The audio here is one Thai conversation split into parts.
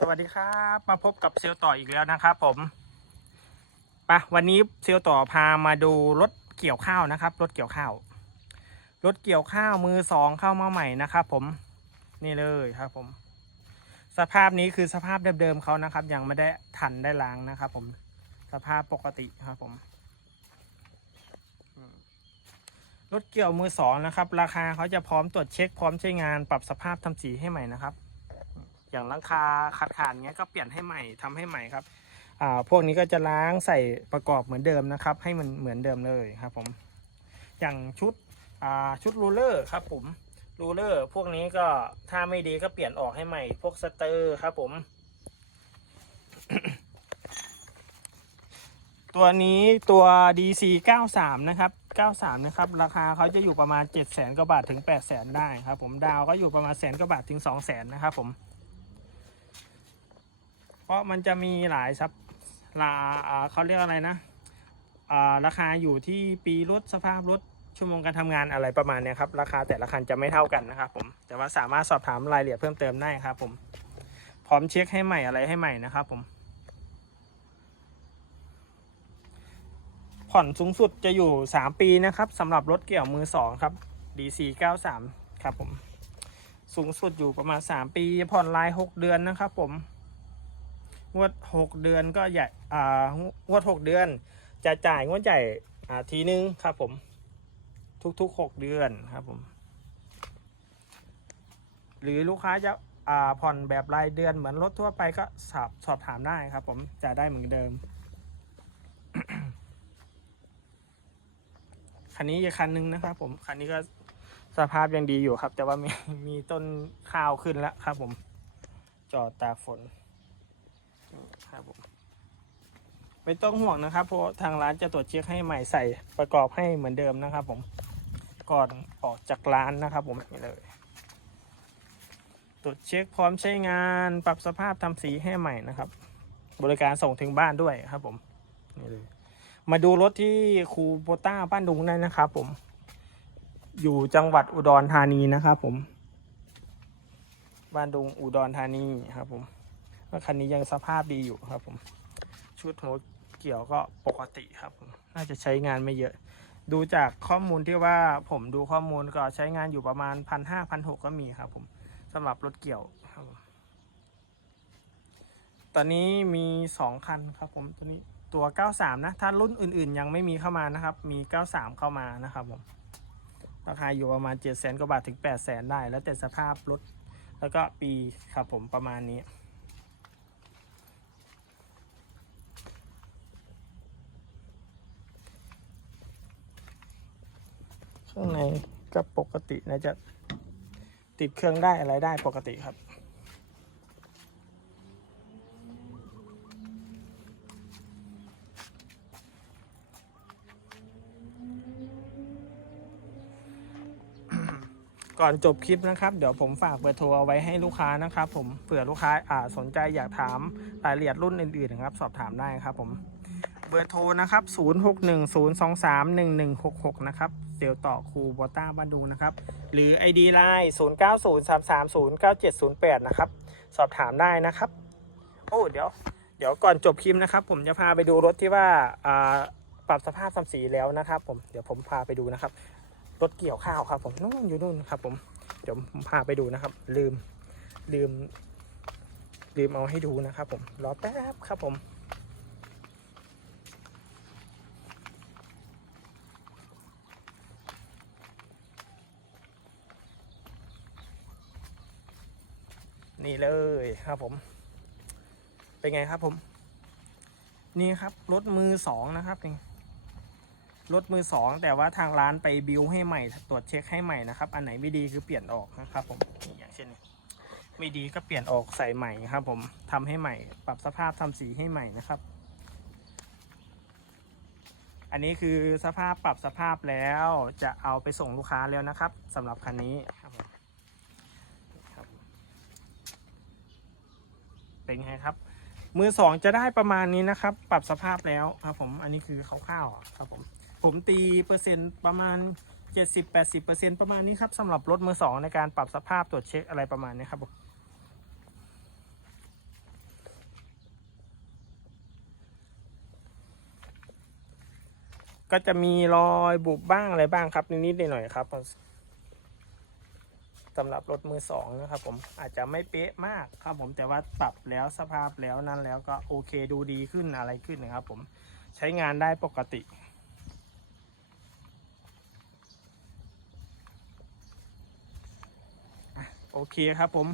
สวัสดีครับ มาพบกับเซลต่ออีกแล้วนะครับผมปะวันนี้เซลต่อพามาดูรถเกี่ยวข้าวนะครับรถเกี่ยวข้าวรถเกี่ยวข้าวมือสองเข้ามาใหม่นะครับผมนี่เลยครับผม สภาพนี้คือสภาพเดิมๆเขานะครับ ยังไม่ได้ทันได้ล้างนะครับผมสภาพปกติครับผมอืมรถเกี่ยวมือสองนะครับ ราคาเขาจะพร้อมตรวจเช็คพร้อมใช้งานปรับสภาพทำสีให้ใหม่นะครับ อย่างหลังคาขาดขาดเงี้ยก็เปลี่ยนให้ใหม่ทำให้ใหม่ครับอ่าพวกนี้ก็จะล้างใส่ประกอบเหมือนเดิมนะครับ ให้มันเหมือนเดิมเลยครับผมอย่างชุดอ่าชุดรูเลอร์ครับผมรูเลอร์พวกนี้ก็ถ้าไม่ดีก็เปลี่ยนออกให้ใหม่ พวกสเตอร์ครับผมตัวนี้ตัว DC 93 นะครับ 93 นะครับ ราคาเขาจะอยู่ประมาณ 7 0 0 0 0 0กว่าบาทถึง 8 0 0 0 0 0 ได้ครับผม ดาวก็อยู่ประมาณแสนกว่าบาทถึง 2 0 0 0 0 0 นะครับผม เพราะมันจะมีหลายซับลาเขาเรียกอะไรนะราคาอยู่ที่ปีรถสภาพรถชั่วโมงการทำงานอะไรประมาณนี้ครับราคาแต่ละคันจะไม่เท่ากันนะครับผมแต่ว่าสามารถสอบถามรายละเอียดเพิ่มเติมได้ครับผมพร้อมเช็คให้ใหม่อะไรให้ใหม่นะครับผมผ่อนสูงสุดจะอยู่ 3 ปีนะครับสำหรับรถเกี่ยวมือ 2 ครับ DC 93 ครับผม สูงสุดอยู่ประมาณ 3 ปี ผ่อนราย 6 เดือนนะครับผม งวด6เดือนก็ใหญ่อ่างวด6เดือน จะจ่ายงวดใหญ่อ่าทีนึงครับผมทุกๆ6เดือนครับผม หรือลูกค้าจะอ่าผ่อนแบบรายเดือนเหมือนรถทั่วไปก็สอบสอบถามได้ครับ ผมจะได้เหมือนเดิมคันนี้อีกคันนึงนะครับ ผมคันนี้ก็สภาพยังดีอยู่ครับ แต่ว่ามีมีต้นข้าวขึ้นแล้วครับ ผม จอดตากฝน ครับผมไม่ต้องห่วงนะครับเพราะทางร้านจะตรวจเช็คให้ใหม่ใส่ประกอบให้เหมือนเดิมนะครับ ผมก่อนออกจากร้านนะครับ ผมนี่เลยตรวจเช็คพร้อมใช้งานปรับสภาพทำสีให้ใหม่นะครับ บริการส่งถึงบ้านด้วยครับ ผมนี่เลยมาดูรถที่คูโบต้าบ้านดุงได้นะครับ ผม อยู่จังหวัดอุดรธานีนะครับ ผม บ้านดุงอุดรธานีครับ ผม คันนี้ยังสภาพดีอยู่ครับผม ชุดหัวเกี่ยวก็ปกติครับผมน่าจะใช้งานไม่เยอะ ดูจากข้อมูลที่ว่าผมดูข้อมูลก็ใช้งานอยู่ประมาณพันห้าพันหกก็มีครับผมสำหรับรถเกี่ยวครับผมตอนนี้มีสองคันครับผมตัวนี้ตัว 93 นะ ถ้ารุ่นอื่นๆ ยังไม่มีเข้ามานะครับ มี 93 เข้ามานะครับผม ราคาอยู่ประมาณ7 0 0 0 0 0กว่าบาทถึง 8 0 0 0 0 0 ได้ แล้วแต่สภาพรถ แล้วก็ปีครับผมประมาณนี้ ข้างในก็ปกตินะจะติดเครื่องได้อะไรได้ปกติครับก่อนจบคลิปนะครับ เดี๋ยวผมฝากเบอร์โทรเอาไว้ให้ลูกค้านะครับ ผมเผื่อลูกค้าอ่าสนใจอยากถามรายละเอียดรุ่นอื่นๆนะครับ สอบถามได้ครับผม บอร์โทรนะครับ 0610231166 นะครับ เซลต่อครูบอต้าบ้านดูนะครับ หรือ ID Line 0903309708 นะครับ สอบถามได้นะครับ โอ้ เดี๋ยว เดี๋ยวก่อนจบคลิปนะครับ ผมจะพาไปดูรถที่ว่าปรับสภาพทำสีแล้วนะครับ ผม เดี๋ยวผมพาไปดูนะครับ รถเกี่ยวข้าวครับ ผมนู่นอยู่นู่นครับ ผม เดี๋ยวผมพาไปดูนะครับ ลืม ลืม ลืมเอาให้ดูนะครับ ผม รอแป๊บครับผม นี่เลยครับผม เป็นไงครับผม นี่ครับรถมือสองนะครับนี่รถมือสองแต่ว่าทางร้านไปบิวให้ใหม่ ตรวจเช็คให้ใหม่นะครับ อันไหนไม่ดีคือเปลี่ยนออกนะครับ ผมนี่อย่างเช่นนี้ไม่ดีก็เปลี่ยนออกใส่ใหม่ครับ ผมทำให้ใหม่ ปรับสภาพทำสีให้ใหม่นะครับ อันนี้คือสภาพปรับสภาพแล้วจะเอาไปส่งลูกค้าแล้วนะครับสำหรับคันนี้ครับผมครับ็นไงครับ มือสองจะได้ประมาณนี้นะครับ ปรับสภาพแล้วครับผมอันนี้คือคร่าวๆครับผมผมตีเปอร์เซ็นต์ประมาณ 70-80%ประมาณนี้ครับสำหรับรถมือสองในการปรับสภาพตรวจเช็คอะไรประมาณนี้ครับผมก็จะมีรอยบุบบ้างอะไรบ้างครับนิดๆหน่อยๆครับ สำหรับรถมือสองนะครับผมอาจจะไม่เป๊ะมากครับผมแต่ว่าปรับแล้วสภาพแล้วนั้นแล้วก็โอเคดูดีขึ้นอะไรขึ้นนะครับผมใช้งานได้ปกติโอเคครับผม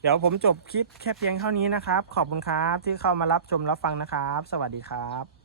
เดี๋ยวผมจบคลิปแค่เพียงเท่านี้นะครับ ขอบคุณครับที่เข้ามารับชมรับฟังนะครับ สวัสดีครับ